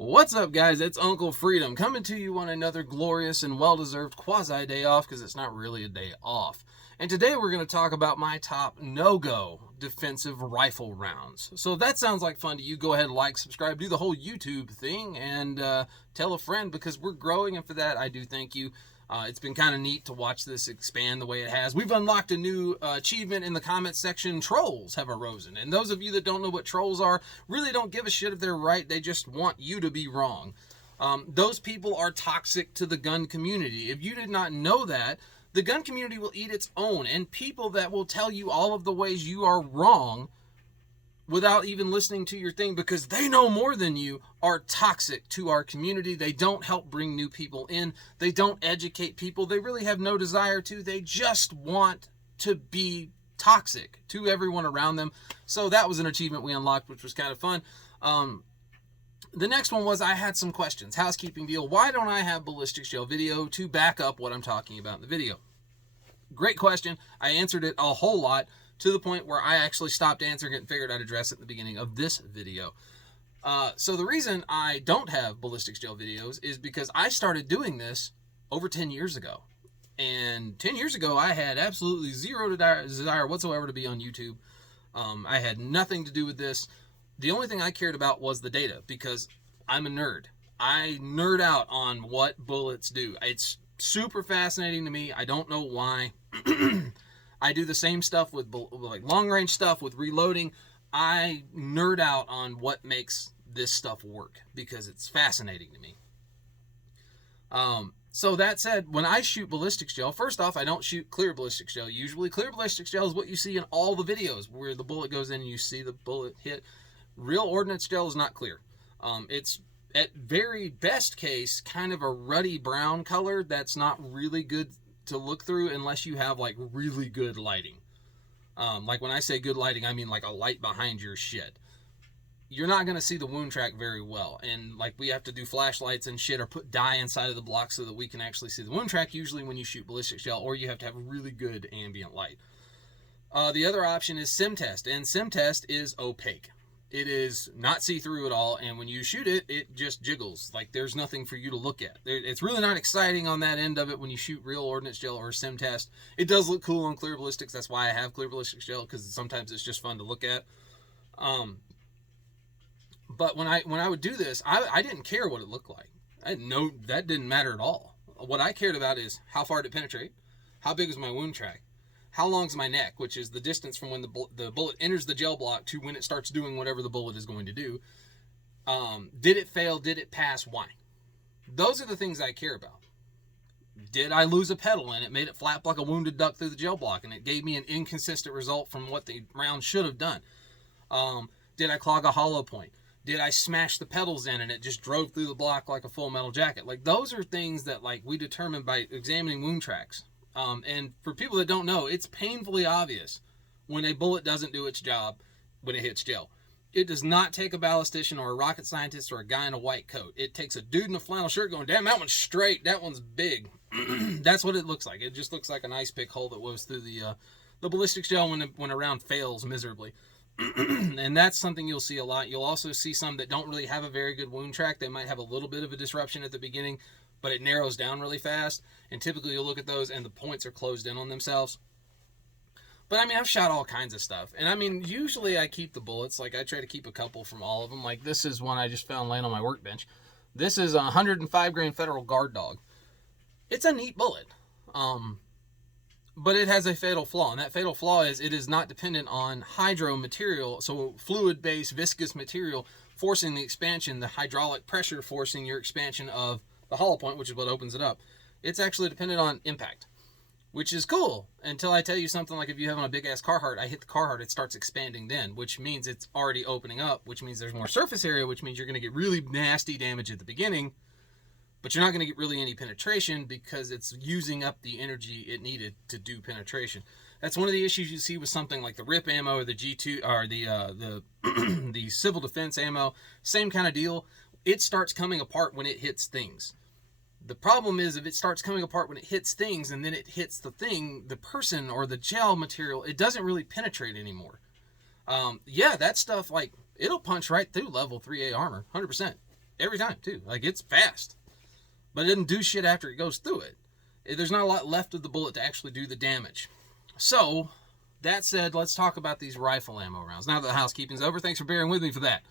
What's up, guys? It's Uncle Freedom coming to you on another glorious and well-deserved quasi-day off, because it's not really a day off. And today we're going to talk about my top no-go defensive rifle rounds. So if that sounds like fun to you, go ahead, like, subscribe, do the whole YouTube thing, and tell a friend, because we're growing, and for that I do thank you. It's been kind of neat to watch this expand the way it has. We've unlocked a new achievement in the comments section. Trolls have arisen. And those of you that don't know what trolls are really don't give a shit if they're right. They just want you to be wrong. Those people are toxic to the gun community. If you did not know that, the gun community will eat its own. And people that will tell you all of the ways you are wrong without even listening to your thing because they know more than you are toxic to our community. They don't help bring new people in. They don't educate people. They really have no desire to. They just want to be toxic to everyone around them. So that was an achievement we unlocked, which was kind of fun. The next one was I had some questions. Housekeeping deal. Why don't I have ballistic shell video to back up what I'm talking about in the video? Great question. I answered it a whole lot, to the point where I actually stopped answering it and figured I'd address it at the beginning of this video. So the reason I don't have ballistic gel videos is because I started doing this over 10 years ago. And 10 years ago, I had absolutely zero desire whatsoever to be on YouTube. I had nothing to do with this. The only thing I cared about was the data, because I'm a nerd. I nerd out on what bullets do. It's super fascinating to me. I don't know why. I do the same stuff with like long range stuff with reloading. I nerd out on what makes this stuff work because it's fascinating to me. So that said, when I shoot ballistic gel, first off, I don't shoot clear ballistic gel. Usually clear ballistic gel is what you see in all the videos where the bullet goes in and you see the bullet hit. Real ordnance gel is not clear. It's at very best case kind of a ruddy brown color that's not really good to look through unless you have like really good lighting. Like when I say good lighting, I mean like a light behind your shit. You're not going to see the wound track very well, and like we have to do flashlights and shit or put dye inside of the block so that we can actually see the wound track usually when you shoot ballistic gel, or you have to have really good ambient light. The other option is sim test, and sim test is opaque. It is not see-through at all, and when you shoot it, it just jiggles. Like, there's nothing for you to look at. It's really not exciting on that end of it when you shoot real ordnance gel or sim test. It does look cool on clear ballistics. That's why I have clear ballistics gel, because sometimes it's just fun to look at. But when I would do this, I didn't care what it looked like. That didn't matter at all. What I cared about is how far did it penetrate, how big was my wound track, how long's my neck, which is the distance from when the bullet enters the gel block to when it starts doing whatever the bullet is going to do. Did it fail? Did it pass? Why? Those are the things I care about. Did I lose a pedal and it made it flap like a wounded duck through the gel block and it gave me an inconsistent result from what the round should have done? Did I clog a hollow point? Did I smash the pedals in and it just drove through the block like a full metal jacket? Like, those are things that like we determine by examining wound tracks. And for people that don't know, it's painfully obvious when a bullet doesn't do its job when it hits gel. It does not take a ballistician or a rocket scientist or a guy in a white coat. It takes a dude in a flannel shirt going, damn, that one's straight, that one's big. That's what it looks like. It just looks like an ice pick hole that goes through the ballistic gel when a round fails miserably. And that's something you'll see a lot. You'll also see some that don't really have a very good wound track. They might have a little bit of a disruption at the beginning, but it narrows down really fast. And typically you'll look at those and the points are closed in on themselves. But I mean, I've shot all kinds of stuff. And I mean, usually I keep the bullets. Like, I try to keep a couple from all of them. Like, this is one I just found laying on my workbench. This is a 105 grain Federal Guard Dog. It's a neat bullet. But it has a fatal flaw. And that fatal flaw is it is not dependent on hydro material. So fluid-based viscous material forcing the expansion, the hydraulic pressure forcing your expansion of the hollow point, which is what opens it up. It's actually dependent on impact, which is cool until I tell you something like if you have on a big-ass Carhartt, I hit the Carhartt, it starts expanding then, which means it's already opening up, which means there's more surface area, which means you're going to get really nasty damage at the beginning, but you're not going to get really any penetration because it's using up the energy it needed to do penetration. That's one of the issues you see with something like the RIP ammo or the G2 or the the civil defense ammo. Same kind of deal. It starts coming apart when it hits things. The problem is if it starts coming apart when it hits things and then it hits the thing, the person or the gel material, it doesn't really penetrate anymore. Yeah, that stuff, like, it'll punch right through level 3A armor, 100%. every time too. Like, it's fast, but it doesn't do shit after it goes through it. There's not a lot left of the bullet to actually do the damage. So, that said, let's talk about these rifle ammo rounds. Now that the housekeeping's over, thanks for bearing with me for that.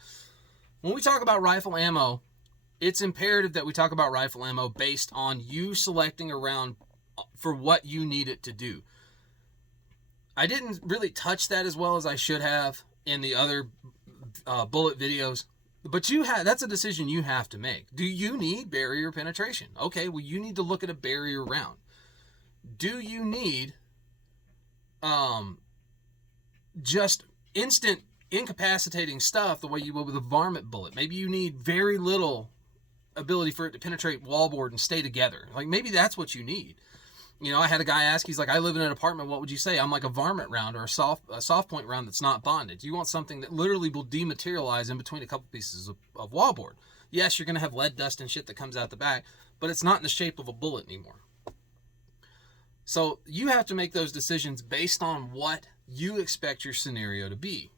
When we talk about rifle ammo, it's imperative that we talk about rifle ammo based on you selecting a round for what you need it to do. I didn't really touch that as well as I should have in the other bullet videos, but that's a decision you have to make. Do you need barrier penetration? Okay, well, you need to look at a barrier round. Do you need just instant incapacitating stuff the way you would with a varmint bullet? Maybe you need very little ability for it to penetrate wallboard and stay together. Like, maybe that's what you need. You know, I had a guy ask, he's like, I live in an apartment, what would you say? I'm like, a varmint round or a soft point round that's not bonded. You want something that literally will dematerialize in between a couple pieces of wallboard. Yes, you're going to have lead dust and shit that comes out the back, but it's not in the shape of a bullet anymore. So you have to make those decisions based on what you expect your scenario to be.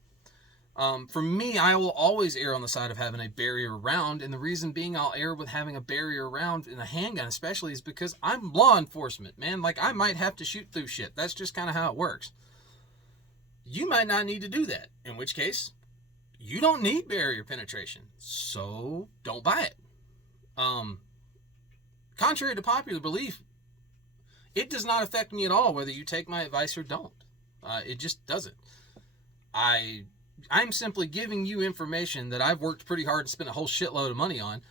For me, I will always err on the side of having a barrier round, and the reason being I'll err with having a barrier round in a handgun especially is because I'm law enforcement, man. Like, I might have to shoot through shit. That's just kind of how it works. You might not need to do that, in which case, you don't need barrier penetration, so don't buy it. Contrary to popular belief, it does not affect me at all whether you take my advice or don't. It just doesn't. I'm simply giving you information that I've worked pretty hard and spent a whole shitload of money on.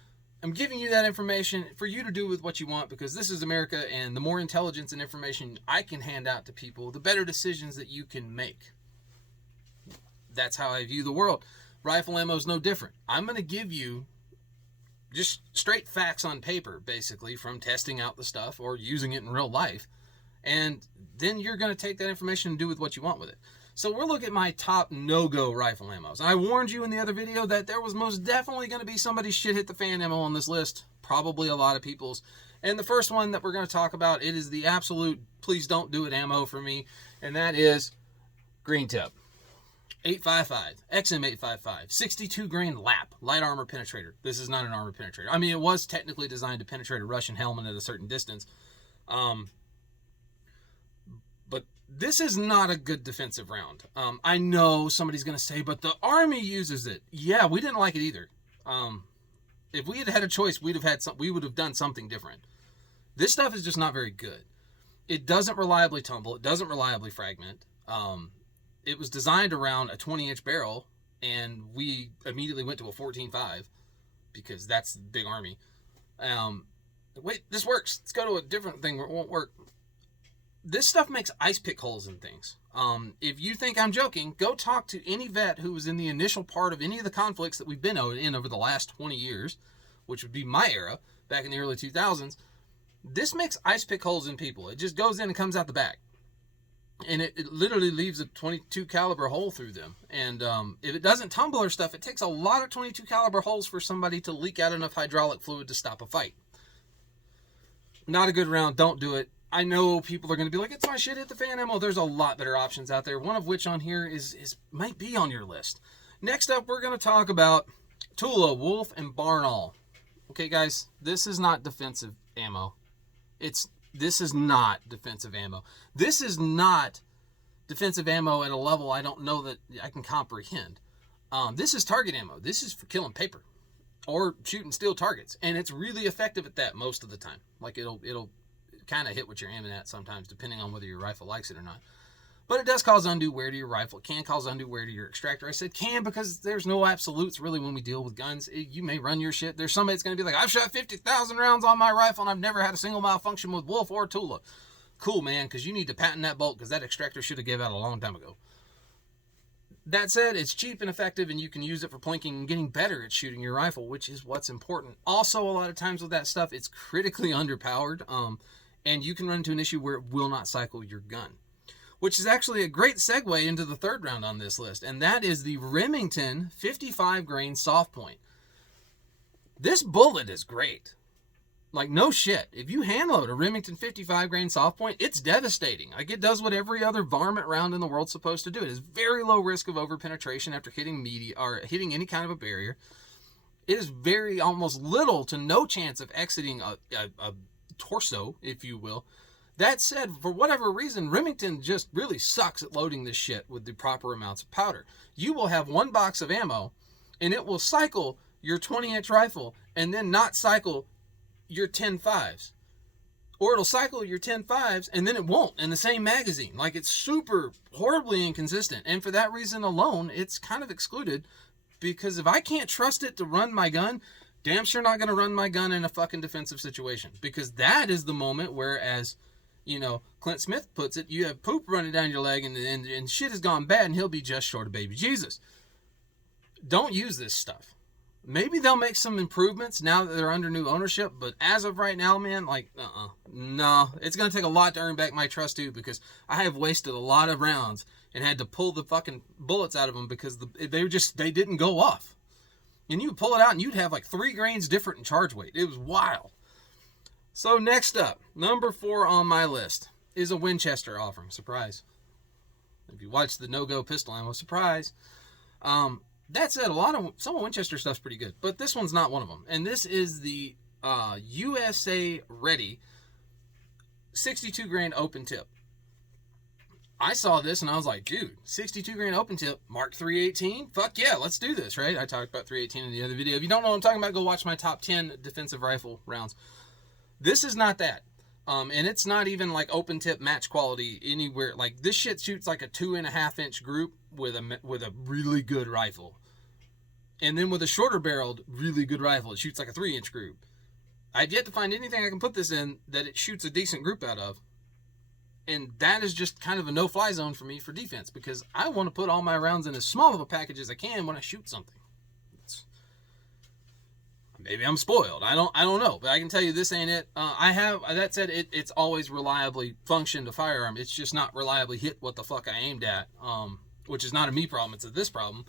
I'm giving you that information for you to do with what you want, because this is America, and the more intelligence and information I can hand out to people, the better decisions that you can make. That's how I view the world. Rifle ammo is no different. I'm going to give you just straight facts on paper, basically, from testing out the stuff or using it in real life. And then you're going to take that information and do with what you want with it. So we're looking at my top no-go rifle ammos. And I warned you in the other video that there was most definitely going to be somebody's shit hit the fan ammo on this list. Probably a lot of people's. And the first one that we're going to talk about, it is the absolute please don't do it ammo for me. And that is green tip. 855, XM855, 62 grain lap, light armor penetrator. This is not an armor penetrator. I mean, it was technically designed to penetrate a Russian helmet at a certain distance. But this is not a good defensive round. I know somebody's going to say, but the Army uses it. Yeah, we didn't like it either. If we had had a choice, we would have done something different. This stuff is just not very good. It doesn't reliably tumble. It doesn't reliably fragment. It was designed around a 20-inch barrel, and we immediately went to a 14.5 because that's the big Army. Wait, this works. Let's go to a different thing where it won't work. This stuff makes ice pick holes in things. If you think I'm joking, go talk to any vet who was in the initial part of any of the conflicts that we've been in over the last 20 years, which would be my era, back in the early 2000s. This makes ice pick holes in people. It just goes in and comes out the back. And it literally leaves a 22 caliber hole through them. And if it doesn't tumble or stuff, it takes a lot of 22 caliber holes for somebody to leak out enough hydraulic fluid to stop a fight. Not a good round. Don't do it. I know people are going to be like, it's my shit hit the fan ammo. There's a lot better options out there. One of which on here might be on your list. Next up, we're going to talk about Tula, Wolf, and Barnaul. Okay, guys, this is not defensive ammo. This is not defensive ammo. This is not defensive ammo at a level I don't know that I can comprehend. This is target ammo. This is for killing paper or shooting steel targets, and it's really effective at that most of the time. Like, it'll kind of hit what you're aiming at sometimes, depending on whether your rifle likes it or not. But it does cause undue wear to your rifle. It can cause undue wear to your extractor. I said can because there's no absolutes really when we deal with guns. You may run your shit. There's somebody that's going to be like, I've shot 50,000 rounds on my rifle and I've never had a single malfunction with Wolf or Tula. Cool, man, because you need to patent that bolt because that extractor should have gave out a long time ago. That said, it's cheap and effective, and you can use it for plinking and getting better at shooting your rifle, which is what's important. Also, a lot of times with that stuff, it's critically underpowered, and you can run into an issue where it will not cycle your gun. Which is actually a great segue into the third round on this list, and that is the Remington 55 grain soft point. This bullet is great. Like, no shit. If you hand load a Remington 55 grain soft point, it's devastating. Like, it does what every other varmint round in the world's supposed to do. It has very low risk of over penetration after hitting any kind of a barrier. it is very almost little to no chance of exiting a torso, if you will. That said, for whatever reason, Remington just really sucks at loading this shit with the proper amounts of powder. You will have one box of ammo, and it will cycle your 20-inch rifle and then not cycle your 10.5s. Or it'll cycle your 10.5s and then it won't in the same magazine. Like, it's super horribly inconsistent. And for that reason alone, it's kind of excluded, because if I can't trust it to run my gun, damn sure not going to run my gun in a fucking defensive situation. Because that is the moment where, as you know, Clint Smith puts it, you have poop running down your leg and shit has gone bad and he'll be just short of baby Jesus. Don't use this stuff. Maybe they'll make some improvements now that they're under new ownership, but as of right now, man, like, no. It's going to take a lot to earn back my trust, too, because I have wasted a lot of rounds and had to pull the fucking bullets out of them because they didn't go off. And you would pull it out and you'd have like 3 grains different in charge weight. It was wild. So next up, number 4 on my list is a Winchester offering. Surprise. If you watch the no-go pistol ammo, surprise. That said, some of Winchester stuff's pretty good, but this one's not one of them. And this is the USA Ready 62 grain open tip. I saw this and I was like, dude, 62 grain open tip, Mark 318? Fuck yeah, let's do this, right? I talked about 318 in the other video. If you don't know what I'm talking about, go watch my top 10 defensive rifle rounds. This is not that. And it's not even like open tip match quality anywhere. Like, this shit shoots like a 2.5-inch group with a really good rifle. And then with a shorter barreled, really good rifle, it shoots like a 3-inch group. I've yet to find anything I can put this in that it shoots a decent group out of. And that is just kind of a no-fly zone for me for defense, because I want to put all my rounds in as small of a package as I can when I shoot something. Maybe I'm spoiled. I don't know, but I can tell you this ain't it. That said, it's always reliably functioned a firearm. It's just not reliably hit what the fuck I aimed at, which is not a me problem. It's a this problem,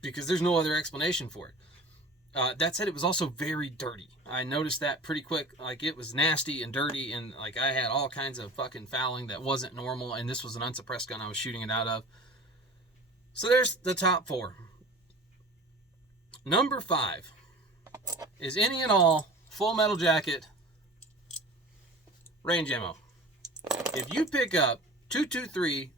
because there's no other explanation for it. That said, it was also very dirty. I noticed that pretty quick. Like, it was nasty and dirty, and like I had all kinds of fucking fouling that wasn't normal, and this was an unsuppressed gun I was shooting it out of. So there's the top 4. Number 5 is any and all Full Metal Jacket range ammo. If you pick up 223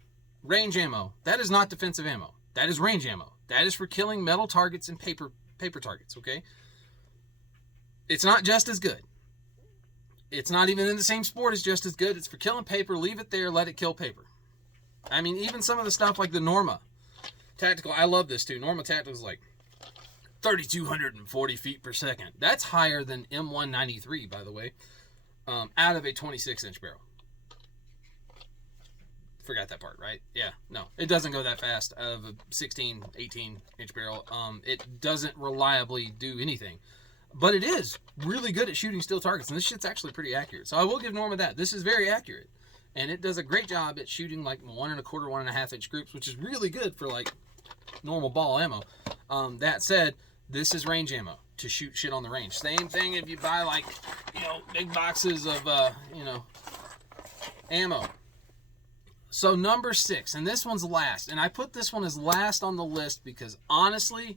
range ammo, that is not defensive ammo. That is range ammo. That is for killing metal targets and paper targets, okay? It's not just as good. It's not even in the same sport as just as good. It's for killing paper. Leave it there. Let it kill paper. I mean, even some of the stuff like the Norma Tactical, I love this too. Norma Tactical is like 3,240 feet per second. That's higher than M193, by the way, out of a 26-inch barrel. Forgot that part, right? Yeah, no. It doesn't go that fast out of a 16, 18-inch barrel. It doesn't reliably do anything. But it is really good at shooting steel targets, and this shit's actually pretty accurate. So I will give Norma that. This is very accurate. And it does a great job at shooting like 1.25, 1.5-inch groups, which is really good for like normal ball ammo. That said, this is range ammo to shoot shit on the range. Same thing if you buy like, big boxes of, ammo. So number 6, and this one's last. And I put this one as last on the list because honestly,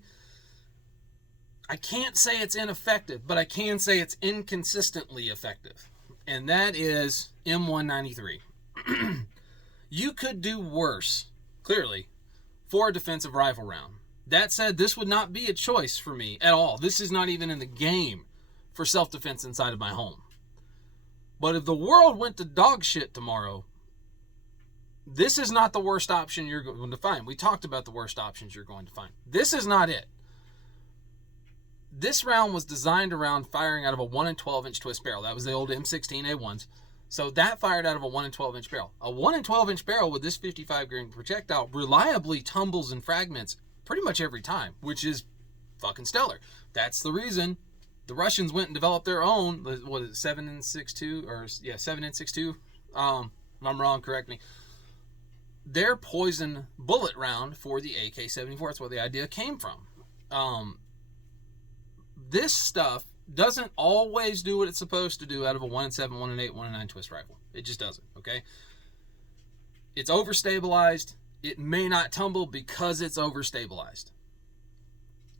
I can't say it's ineffective, but I can say it's inconsistently effective. And that is M193. You could do worse, clearly, for a defensive rifle round. That said, this would not be a choice for me at all. This is not even in the game for self-defense inside of my home. But if the world went to dog shit tomorrow, this is not the worst option you're going to find. We talked about the worst options you're going to find. This is not it. This round was designed around firing out of a 1 and 12-inch twist barrel. That was the old M16A1s. So that fired out of a 1 and 12-inch barrel. A 1 and 12-inch barrel with this 55 grain projectile reliably tumbles and fragments pretty much every time, which is fucking stellar. That's the reason the Russians went and developed their own, what is it, 7.62, or yeah, 7.62. If I'm wrong, correct me. Their poison bullet round for the AK-74. That's where the idea came from. This stuff doesn't always do what it's supposed to do out of a 1 and 7, 1 and 8, 1 and 9 twist rifle. It just doesn't, okay? It's overstabilized. It may not tumble because it's overstabilized.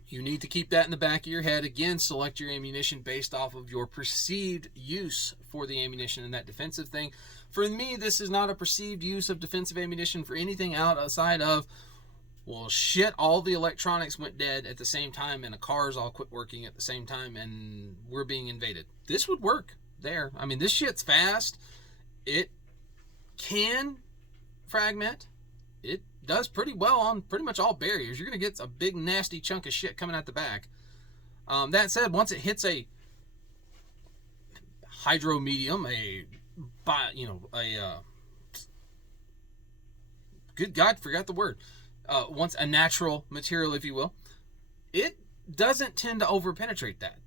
You need to keep that in the back of your head. Again, select your ammunition based off of your perceived use for the ammunition in that defensive thing. For me, this is not a perceived use of defensive ammunition for anything outside of, well, shit, all the electronics went dead at the same time and the cars all quit working at the same time and we're being invaded. This would work there. I mean, this shit's fast. It can fragment. It does pretty well on pretty much all barriers. You're going to get a big nasty chunk of shit coming out the back. That said, once it hits a hydro medium, good God, forgot the word. Once a natural material, if you will, it doesn't tend to over-penetrate that.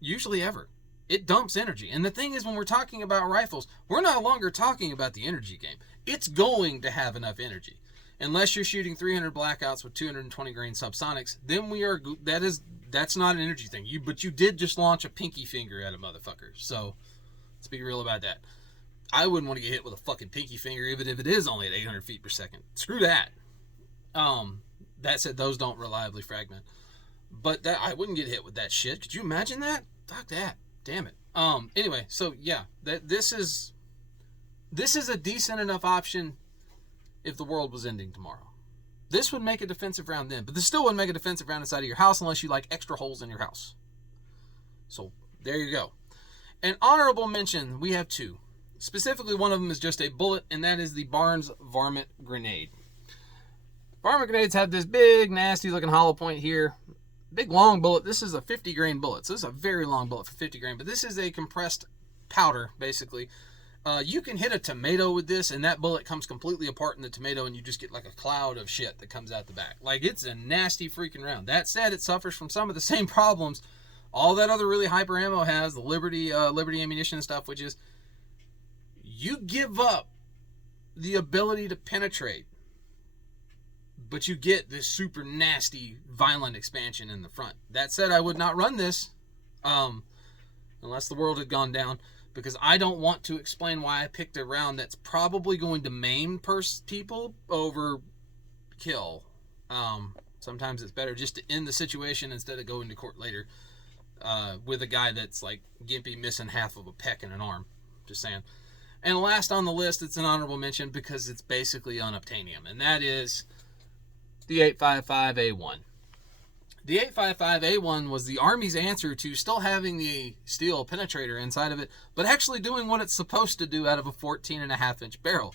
Usually ever. It dumps energy. And the thing is, when we're talking about rifles, we're no longer talking about the energy game. It's going to have enough energy. Unless you're shooting 300 blackouts with 220 grain subsonics, then that's not an energy thing. But you did just launch a pinky finger at a motherfucker. So let's be real about that. I wouldn't want to get hit with a fucking pinky finger, even if it is only at 800 feet per second. Screw that. That said, those don't reliably fragment. But I wouldn't get hit with that shit. Could you imagine that? Fuck that. Damn it. Anyway, so yeah, this is a decent enough option if the world was ending tomorrow. This would make a defensive round then, but this still wouldn't make a defensive round inside of your house unless you like extra holes in your house. So there you go. An honorable mention, we have two. Specifically, one of them is just a bullet, and that is the Barnes Varmint Grenade. Varmint grenades have this big, nasty looking hollow point here. Big long bullet. This is a 50 grain bullet. So this is a very long bullet for 50 grain, but this is a compressed powder, basically. You can hit a tomato with this, and that bullet comes completely apart in the tomato, and you just get like a cloud of shit that comes out the back. Like, it's a nasty freaking round. That said, it suffers from some of the same problems all that other really hyper ammo has, the Liberty ammunition and stuff, which is you give up the ability to penetrate, but you get this super nasty, violent expansion in the front. That said, I would not run this unless the world had gone down, because I don't want to explain why I picked a round that's probably going to maim people over kill. Sometimes it's better just to end the situation instead of going to court later with a guy that's like gimpy, missing half of a pec and an arm. Just saying. And last on the list, it's an honorable mention because it's basically unobtainium, and that is the 855A1. The 855A1 was the Army's answer to still having the steel penetrator inside of it, but actually doing what it's supposed to do out of a 14.5-inch barrel.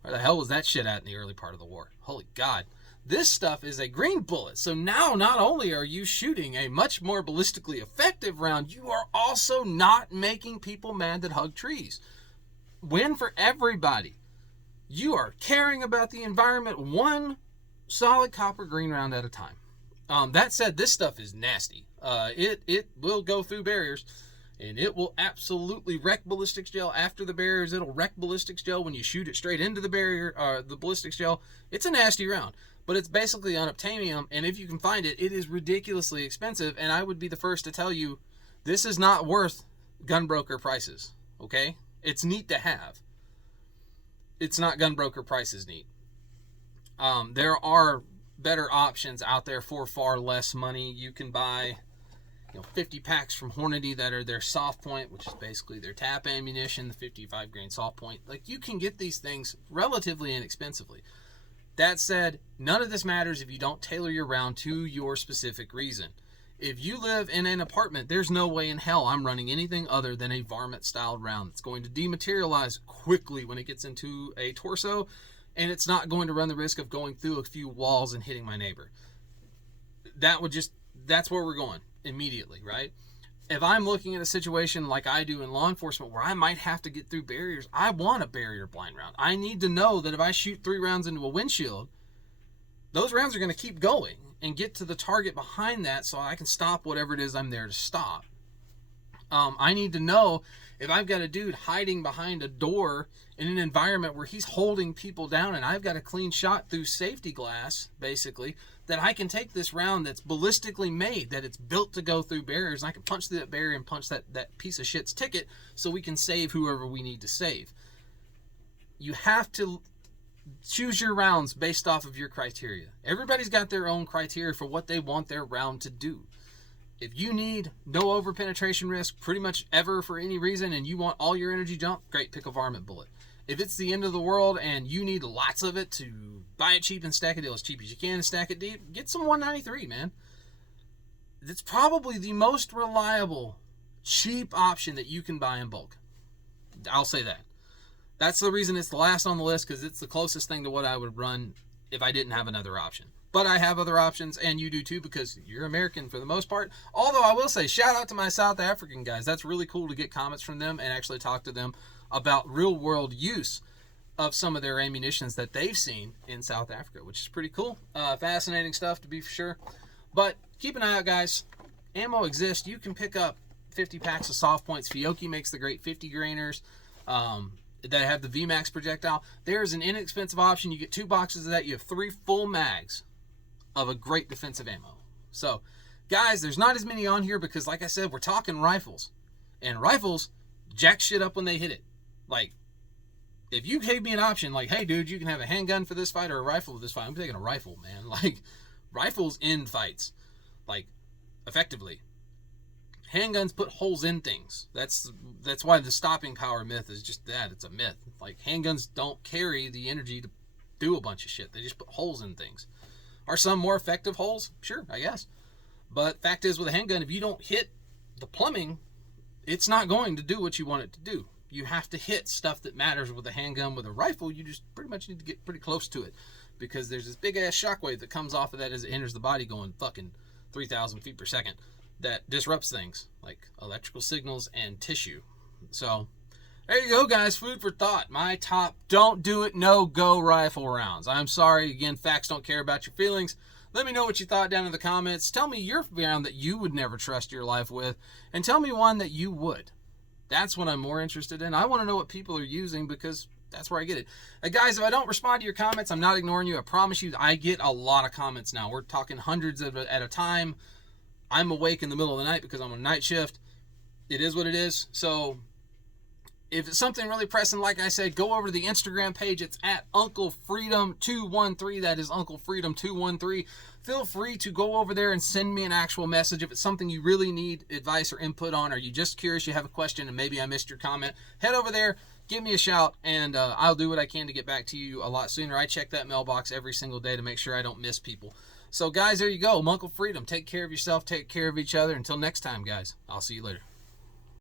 Where the hell was that shit at in the early part of the war? Holy God. This stuff is a green bullet, so now not only are you shooting a much more ballistically effective round, you are also not making people mad that hug trees. Win for everybody. You are caring about the environment one solid copper green round at a time. That said, this stuff is nasty. It will go through barriers, and it will absolutely wreck ballistics gel after the barriers. It'll wreck ballistics gel when you shoot it straight into the barrier, the ballistics gel. It's a nasty round, but it's basically unobtainium, and if you can find it, it is ridiculously expensive, and I would be the first to tell you, this is not worth gunbroker prices, okay? It's neat to have. It's not gunbroker prices neat. There are better options out there for far less money. You can buy 50 packs from Hornady that are their soft point, which is basically their tap ammunition, the 55 grain soft point. Like, you can get these things relatively inexpensively. That said, none of this matters if you don't tailor your round to your specific reason. If you live in an apartment, there's no way in hell I'm running anything other than a varmint styled round. It's going to dematerialize quickly when it gets into a torso, and it's not going to run the risk of going through a few walls and hitting my neighbor. That's where we're going immediately, right? If I'm looking at a situation like I do in law enforcement where I might have to get through barriers, I want a barrier blind round. I need to know that if I shoot 3 rounds into a windshield, those rounds are going to keep going and get to the target behind that so I can stop whatever it is I'm there to stop. I need to know if I've got a dude hiding behind a door in an environment where he's holding people down and I've got a clean shot through safety glass, basically, that I can take this round that's ballistically made, that it's built to go through barriers, and I can punch through that barrier and punch that piece of shit's ticket so we can save whoever we need to save. You have to choose your rounds based off of your criteria. Everybody's got their own criteria for what they want their round to do. If you need no over penetration risk pretty much ever for any reason and you want all your energy jump, great, pick a varmint bullet. If it's the end of the world and you need lots of it to buy it cheap and stack it as cheap as you can and stack it deep, get some 193, man. It's probably the most reliable, cheap option that you can buy in bulk. I'll say that. That's the reason it's the last on the list, because it's the closest thing to what I would run if I didn't have another option. But I have other options, and you do too, because you're American for the most part. Although I will say, shout out to my South African guys. That's really cool to get comments from them and actually talk to them about real-world use of some of their ammunitions that they've seen in South Africa, which is pretty cool. Fascinating stuff, to be for sure. But keep an eye out, guys. Ammo exists. You can pick up 50 packs of soft points. Fiocchi makes the great 50 grainers. That have the VMAX projectile. There's an inexpensive option. You get 2 boxes of that. You have 3 full mags of a great defensive ammo. So, guys, there's not as many on here because, like I said, we're talking rifles. And rifles jack shit up when they hit it. Like, if you gave me an option, like, hey, dude, you can have a handgun for this fight or a rifle for this fight, I'm taking a rifle, man. Like, rifles end fights. Like, effectively. Handguns put holes in things. That's why the stopping power myth is just that. It's a myth. Like, handguns don't carry the energy to do a bunch of shit. They just put holes in things. Are some more effective holes? Sure, I guess. But fact is, with a handgun, if you don't hit the plumbing, it's not going to do what you want it to do. You have to hit stuff that matters with a handgun. With a rifle, you just pretty much need to get pretty close to it, because there's this big-ass shockwave that comes off of that as it enters the body going fucking 3,000 feet per second. That disrupts things like electrical signals and tissue. So there you go, guys. Food for thought. My top don't do it, no go rifle rounds. I'm sorry. Again, facts don't care about your feelings. Let me know what you thought down in the comments. Tell me your round that you would never trust your life with, and tell me one that you would. That's what I'm more interested in. I want to know what people are using, because that's where I get it. Guys, if I don't respond to your comments, I'm not ignoring you. I promise you, I get a lot of comments now. We're talking hundreds at a time. I'm awake in the middle of the night because I'm on night shift. It is what it is. So if it's something really pressing, like I said, go over to the Instagram page. It's at Uncle Freedom 213. That is Uncle Freedom 213. Feel free to go over there and send me an actual message. If it's something you really need advice or input on, or you just curious, you have a question, and maybe I missed your comment, head over there, give me a shout, and I'll do what I can to get back to you a lot sooner. I check that mailbox every single day to make sure I don't miss people. So, guys, there you go. Uncle Freedom. Take care of yourself. Take care of each other. Until next time, guys. I'll see you later.